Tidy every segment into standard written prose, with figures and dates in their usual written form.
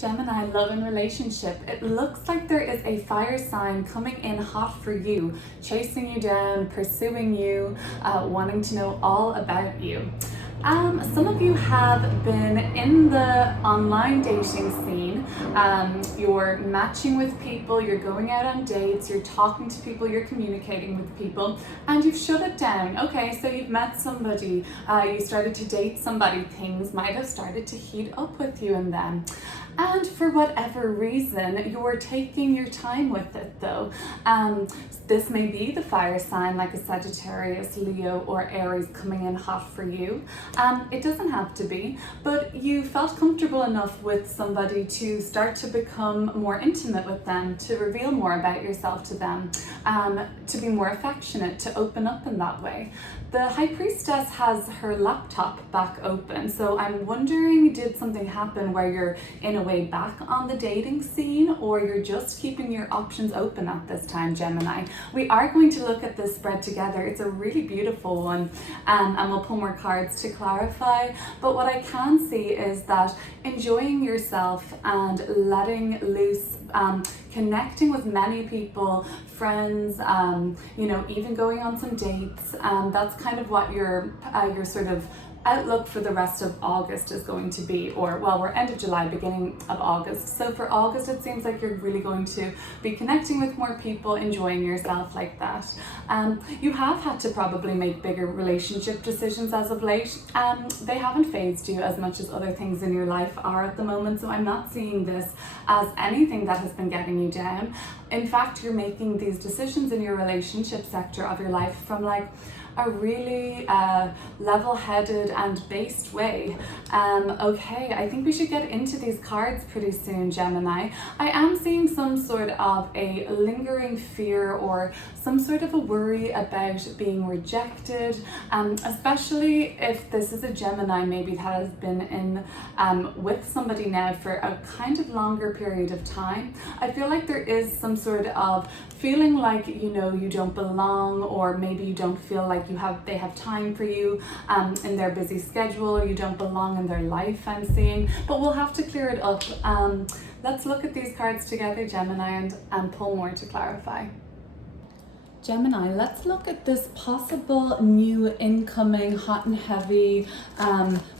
Gemini, love and relationship. It looks like there is a fire sign coming in hot for you, chasing you down, pursuing you, wanting to know all about you. Some of you have been in the online dating scene. You're matching with people, you're going out on dates, you're talking to people, you're communicating with people, and you've shut it down. Okay, so you've met somebody, you started to date somebody, things might have started to heat up with you and them. And for whatever reason, you're taking your time with it though. This may be the fire sign like a Sagittarius, Leo, or Aries coming in hot for you. It doesn't have to be, but you felt comfortable enough with somebody to start to become more intimate with them, to reveal more about yourself to them, to be more affectionate, to open up in that way. The High Priestess has her laptop back open, so I'm wondering, did something happen where you're in a way back on the dating scene, or you're just keeping your options open at this time, Gemini? We are going to look at this spread together. It's a really beautiful one, and we'll pull more cards to clarify. But what I can see is that enjoying yourself and letting loose, connecting with many people, friends, even going on some dates. That's kind of what your sort of outlook for the rest of August is going to be, or well, we're end of July, beginning of August. So for August, it seems like you're really going to be connecting with more people, enjoying yourself like that. You have had to probably make bigger relationship decisions as of late. They haven't fazed you as much as other things in your life are at the moment, so I'm not seeing this as anything that has been getting you down. In fact, you're making these decisions in your relationship sector of your life from like a really level-headed and based way. Okay, I think we should get into these cards pretty soon, Gemini. I am seeing some sort of a lingering fear or some sort of a worry about being rejected, especially if this is a Gemini maybe that has been in with somebody now for a kind of longer period of time. I feel like there is some sort of feeling like, you don't belong, or maybe you don't feel like they have time for you in their busy schedule, or you don't belong in their life, I'm seeing. But we'll have to clear it up. Let's look at these cards together, Gemini, and pull more to clarify. Gemini, let's look at this possible new incoming hot and heavy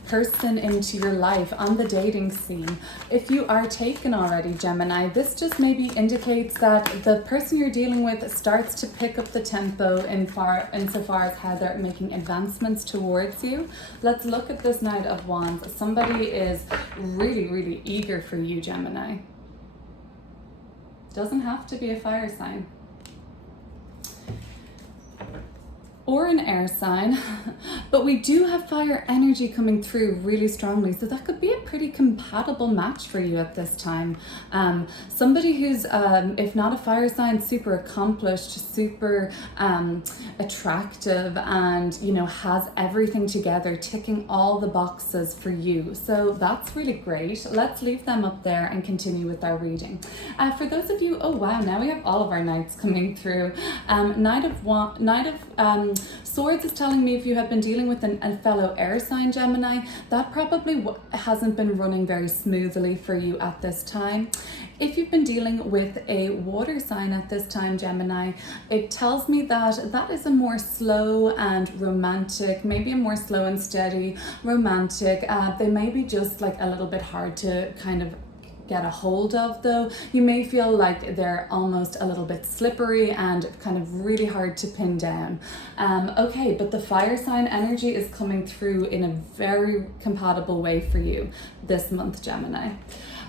person into your life on the dating scene. If you are taken already, Gemini, this just maybe indicates that the person you're dealing with starts to pick up the tempo insofar as how they're making advancements towards you. Let's look at this Knight of Wands. Somebody is really, really eager for you, Gemini. Doesn't have to be a fire sign or an air sign, but we do have fire energy coming through really strongly, so that could be a pretty compatible match for you at this time. Somebody who's, if not a fire sign, super accomplished, super attractive, and has everything together, ticking all the boxes for you. So that's really great. Let's leave them up there and continue with our reading. For those of you, oh wow, now we have all of our knights coming through. Knight of Swords is telling me if you have been dealing with a fellow air sign, Gemini, that probably hasn't been running very smoothly for you at this time. If you've been dealing with a water sign at this time, Gemini, it tells me that is a more slow and romantic, maybe a more slow and steady romantic. They may be just like a little bit hard to kind of get a hold of though. You may feel like they're almost a little bit slippery and kind of really hard to pin down. Okay, but the fire sign energy is coming through in a very compatible way for you this month, Gemini.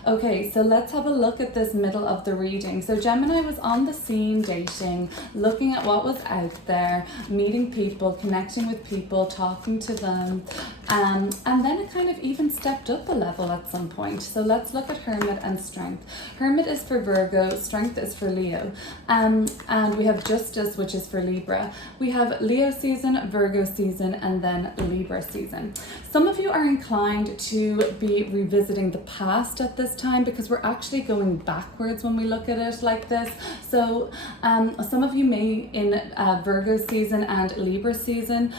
Okay, so let's have a look at this middle of the reading. So Gemini was on the scene dating, looking at what was out there, meeting people, connecting with people, talking to them, and then it kind of even stepped up a level at some point. So let's look at Hermit and Strength. Hermit is for Virgo, Strength is for Leo, and we have Justice, which is for Libra. We have Leo season, Virgo season, and then Libra season. Some of you are inclined to be revisiting the past at this time because we're actually going backwards when we look at it like this. So some of you may in Virgo season and Libra season,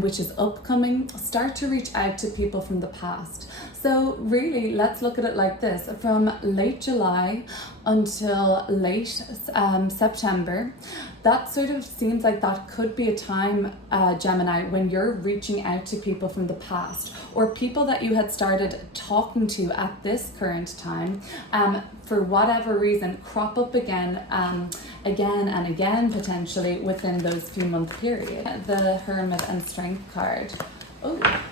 which is upcoming, start to reach out to people from the past. So really, let's look at it like this. From late July until late September, that sort of seems like that could be a time, Gemini, when you're reaching out to people from the past, or people that you had started talking to at this current time, for whatever reason, crop up again and again, potentially within those few month period. The Hermit and Strength card. Oh.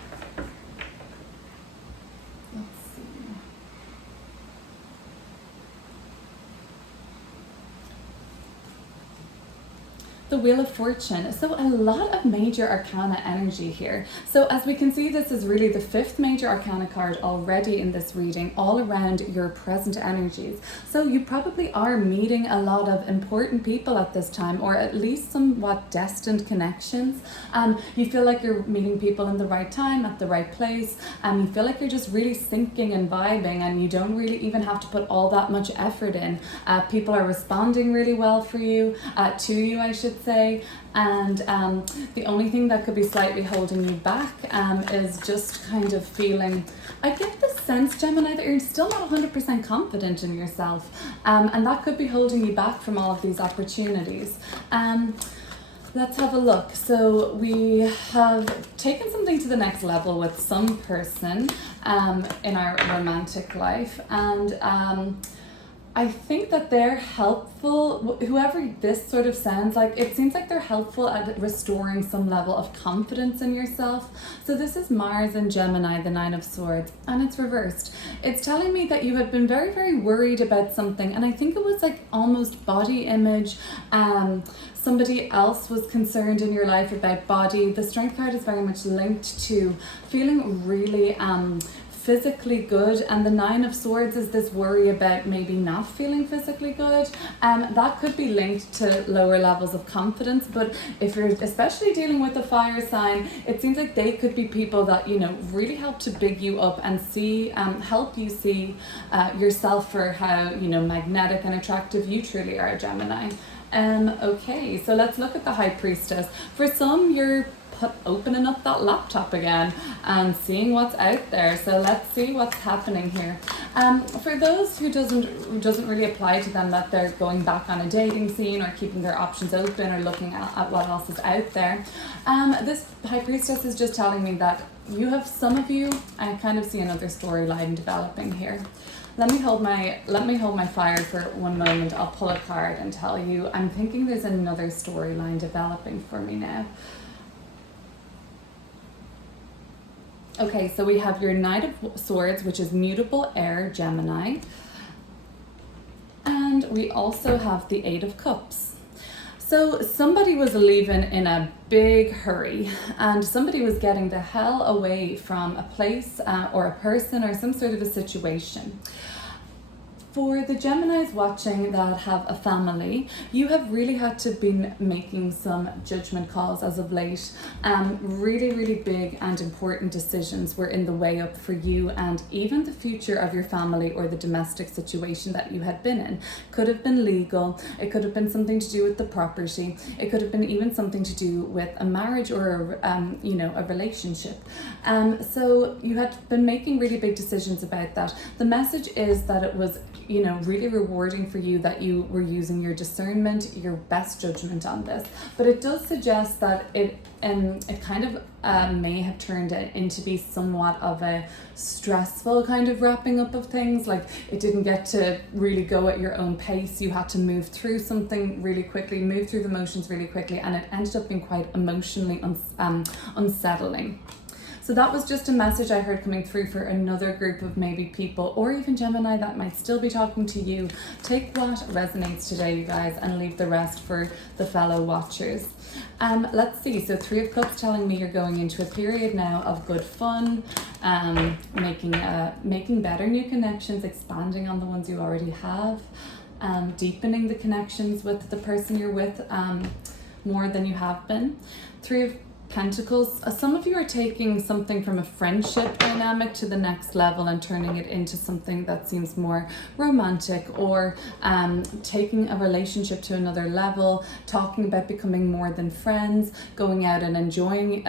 The Wheel of Fortune. So a lot of major arcana energy here. So as we can see, this is really the 5th major arcana card already in this reading, all around your present energies. So you probably are meeting a lot of important people at this time, or at least somewhat destined connections. You feel like you're meeting people in the right time, at the right place. You feel like you're just really syncing and vibing, and you don't really even have to put all that much effort in. People are responding really well for you, to you, I should say, and the only thing that could be slightly holding you back is just kind of feeling, I get the sense, Gemini, that you're still not 100% confident in yourself, and that could be holding you back from all of these opportunities. Let's have a look. So we have taken something to the next level with some person in our romantic life, and I think that they're helpful, whoever this sort of sounds like, it seems like they're helpful at restoring some level of confidence in yourself. So this is Mars and Gemini, the 9 of Swords, and it's reversed. It's telling me that you had been very, very worried about something, and I think it was like almost body image. Somebody else was concerned in your life about body. The Strength card is very much linked to feeling really physically good, and the 9 of Swords is this worry about maybe not feeling physically good. That could be linked to lower levels of confidence, but if you're especially dealing with a fire sign, it seems like they could be people that, you know, really help to big you up and see, help you see yourself for how, you know, magnetic and attractive you truly are, Gemini. Okay, so let's look at the High Priestess. For some, you're opening up that laptop again and seeing what's out there. So let's see what's happening here. For those who doesn't really apply to them, that they're going back on a dating scene or keeping their options open or looking at what else is out there, this High Priestess is just telling me that you have, some of you, I kind of see another storyline developing here. Let me hold my fire for one moment. I'll pull a card and tell you. I'm thinking there's another storyline developing for me now. Okay, so we have your Knight of Swords, which is mutable air, Gemini. And we also have the 8 of Cups. So somebody was leaving in a big hurry, and somebody was getting the hell away from a place or a person or some sort of a situation. For the Geminis watching that have a family, you have really had to been making some judgment calls as of late. Really, really big and important decisions were in the way up for you and even the future of your family or the domestic situation that you had been in. Could have been legal, it could have been something to do with the property, it could have been even something to do with a marriage or a relationship. So you had been making really big decisions about that. The message is that it was really rewarding for you that you were using your discernment, your best judgment on this. But it does suggest that it kind of may have turned it into be somewhat of a stressful kind of wrapping up of things. Like, it didn't get to really go at your own pace. You had to move through something really quickly, move through the motions really quickly, and it ended up being quite emotionally unsettling. So that was just a message I heard coming through for another group of maybe people, or even Gemini that might still be talking to you. Take what resonates today, you guys, and leave the rest for the fellow watchers. Let's see. So 3 of Cups telling me you're going into a period now of good fun, making better new connections, expanding on the ones you already have, deepening the connections with the person you're with more than you have been. 3 of Pentacles, some of you are taking something from a friendship dynamic to the next level and turning it into something that seems more romantic, or taking a relationship to another level, talking about becoming more than friends, going out and enjoying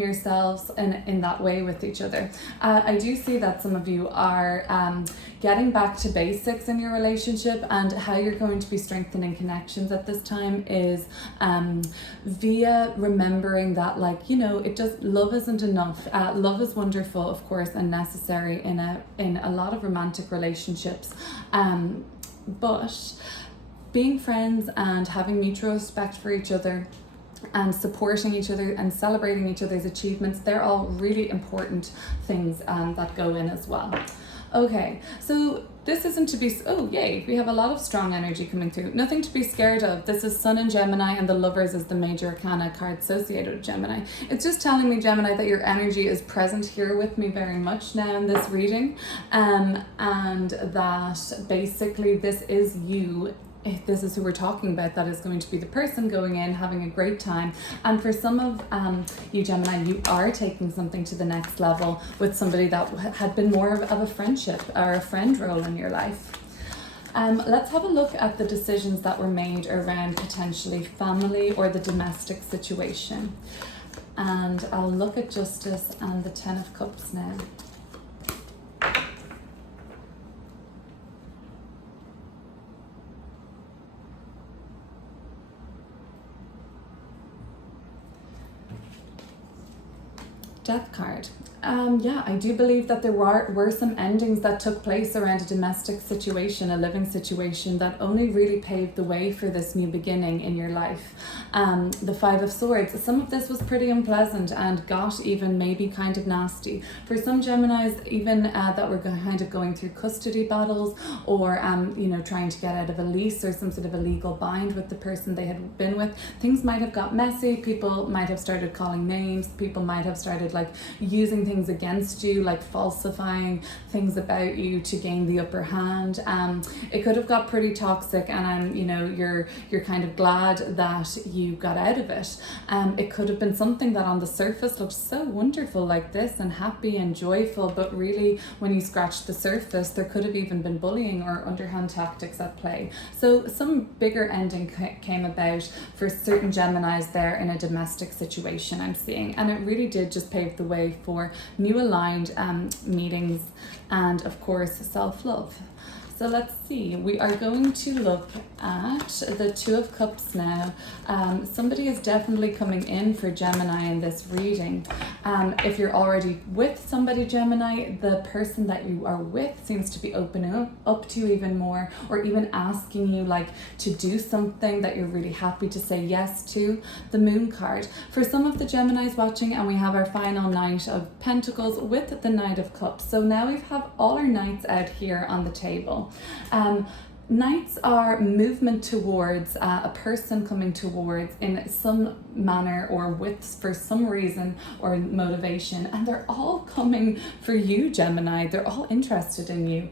yourselves in that way with each other. I do see that some of you are getting back to basics in your relationship, and how you're going to be strengthening connections at this time is via remembering that, like, you know, love isn't enough. Love is wonderful, of course, and necessary in a lot of romantic relationships, but being friends and having mutual respect for each other and supporting each other and celebrating each other's achievements, they're all really important things that go in as well. Okay, so this isn't to be, oh yay, we have a lot of strong energy coming through. Nothing to be scared of. This is Sun in Gemini, and the Lovers is the major arcana card associated with Gemini. It's just telling me, Gemini, that your energy is present here with me very much now in this reading, and that basically this is you. If this is who we're talking about, that is going to be the person going in, having a great time. And for some of you Gemini, you are taking something to the next level with somebody that had been more of a friendship or a friend role in your life. Let's have a look at the decisions that were made around potentially family or the domestic situation. And I'll look at Justice and the Ten of Cups now. Death card. Yeah, I do believe that there were some endings that took place around a domestic situation, a living situation, that only really paved the way for this new beginning in your life. The Five of Swords, some of this was pretty unpleasant and got even maybe kind of nasty. For some Geminis, even that were kind of going through custody battles, or trying to get out of a lease or some sort of a legal bind with the person they had been with, things might have got messy. People might have started calling names. People might have started like using things against you, like falsifying things about you to gain the upper hand. It could have got pretty toxic, and you're kind of glad that you got out of it. It could have been something that on the surface looked so wonderful like this and happy and joyful, but really when you scratched the surface, there could have even been bullying or underhand tactics at play. So some bigger ending came about for certain Geminis there in a domestic situation, I'm seeing, and it really did just pave the way for new aligned meetings and, of course, self-love. So let's see, we are going to look at the Two of Cups now. Somebody is definitely coming in for Gemini in this reading. If you're already with somebody, Gemini, the person that you are with seems to be opening up to you even more, or even asking you like to do something that you're really happy to say yes to. The Moon card. For some of the Geminis watching, and we have our final Knight of Pentacles with the Knight of Cups. So now we have all our Knights out here on the table. Knights are movement towards a person coming towards in some manner or with for some reason or motivation, and they're all coming for you, Gemini. They're all interested in you.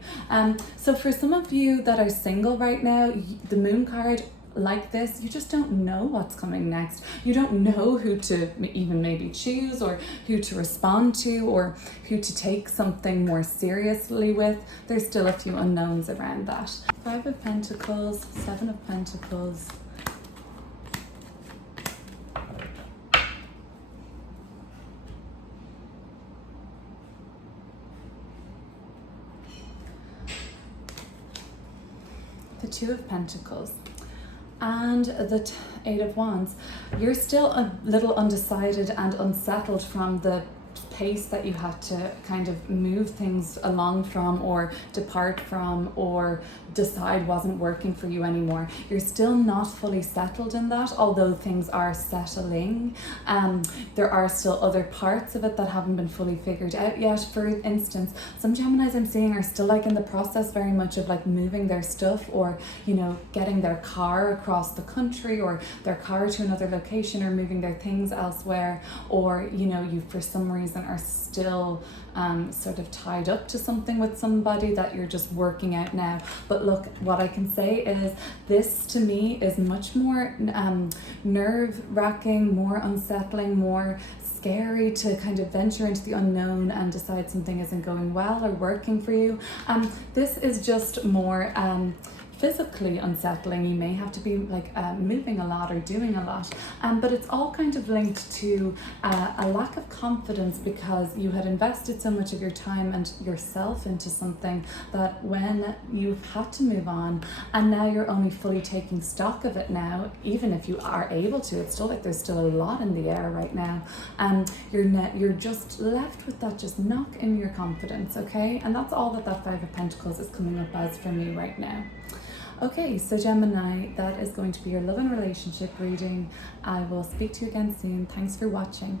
So for some of you that are single right now, the Moon card, like this, you just don't know what's coming next. You don't know who to even maybe choose, or who to respond to, or who to take something more seriously with. There's still a few unknowns around that. Five of Pentacles, Seven of Pentacles, the Two of Pentacles, and the Eight of Wands. You're still a little undecided and unsettled from the pace that you had to kind of move things along from, or depart from, or decide wasn't working for you anymore. You're still not fully settled in that, although things are settling. There are still other parts of it that haven't been fully figured out yet. For instance, some Geminis I'm seeing are still like in the process very much of like moving their stuff, or getting their car across the country, or their car to another location, or moving their things elsewhere, or you for some reason are still sort of tied up to something with somebody that you're just working out now. But look, what I can say is this to me is much more nerve-wracking, more unsettling, more scary to kind of venture into the unknown and decide something isn't going well or working for you. This is just more physically unsettling. You may have to be like moving a lot or doing a lot, but it's all kind of linked to a lack of confidence because you had invested so much of your time and yourself into something that when you've had to move on and now you're only fully taking stock of it now, even if you are able to, it's still like there's still a lot in the air right now, you're just left with that just knock in your confidence, okay? And that's all that Five of Pentacles is coming up as for me right now. Okay, so Gemini, that is going to be your love and relationship reading. I will speak to you again soon. Thanks for watching.